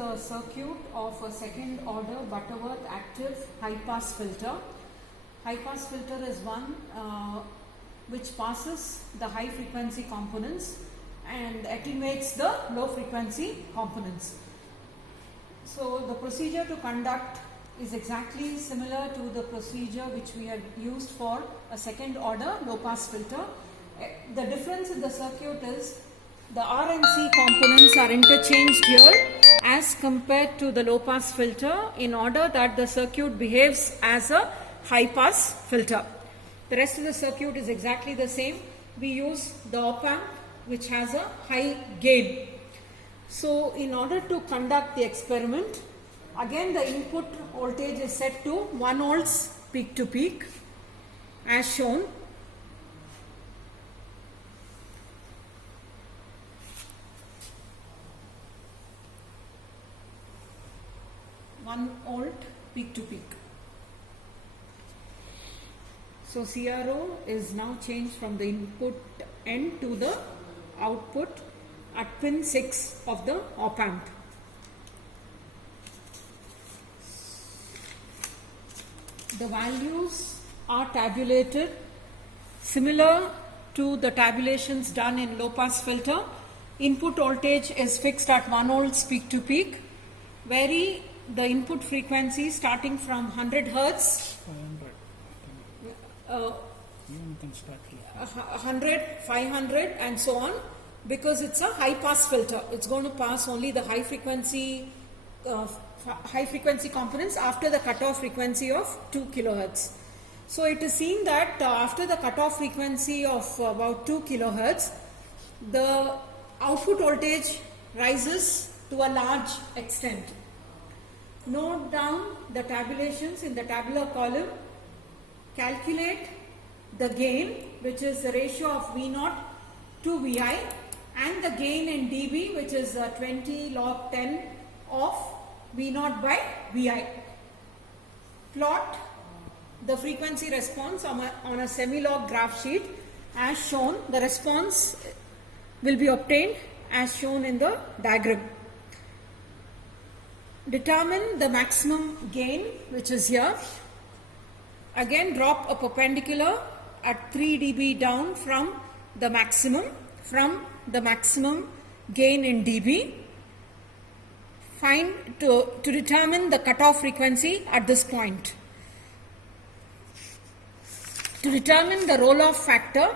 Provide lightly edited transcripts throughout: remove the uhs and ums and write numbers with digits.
the circuit of a second order Butterworth active high pass filter. High pass filter is one which passes the high frequency components and attenuates the low frequency components. So the procedure to conduct is exactly similar to the procedure which we had used for a second order low pass filter. The difference in the circuit is the R and C components are interchanged here as compared to the low pass filter in order that the circuit behaves as a high pass filter. The rest of the circuit is exactly the same. We use the op amp which has a high gain. So in order to conduct the experiment, again the input voltage is set to 1 volts peak to peak as shown. Volt peak to peak. So CRO is now changed from the input end to the output at pin 6 of the op amp. The values are tabulated similar to the tabulations done in low pass filter. Input voltage is fixed at 1 volts peak to peak. Vary the input frequency starting from 100 Hertz, 100, 500 and so on, because it's a high pass filter. It's going to pass only the high frequency components after the cutoff frequency of 2 kilohertz. So it is seen that after the cutoff frequency of about 2 kilohertz, the output voltage rises to a large extent. Note down the tabulations in the tabular column. Calculate the gain, which is the ratio of V0 to Vi, and the gain in dB, which is 20 log 10 of V0 by Vi. Plot the frequency response on a semi-log graph sheet as shown. The response will be obtained as shown in the diagram. Determine the maximum gain, which is here. Again, drop a perpendicular at 3 dB down from the maximum gain in dB. Find to determine the cutoff frequency at this point. To determine the roll-off factor,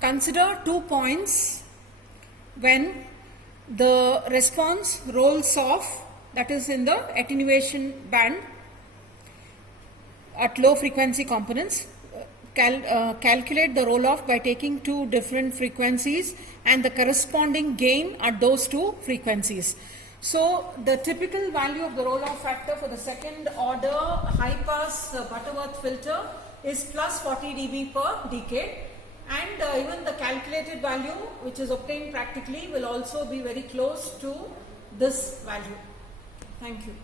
consider 2 points when the response rolls off, that is in the attenuation band at low frequency components. Calculate the roll off by taking 2 different frequencies and the corresponding gain at those 2 frequencies. So the typical value of the roll off factor for the second order high pass Butterworth filter is plus 40 dB per decade. And even the calculated value which is obtained practically will also be very close to this value. Thank you.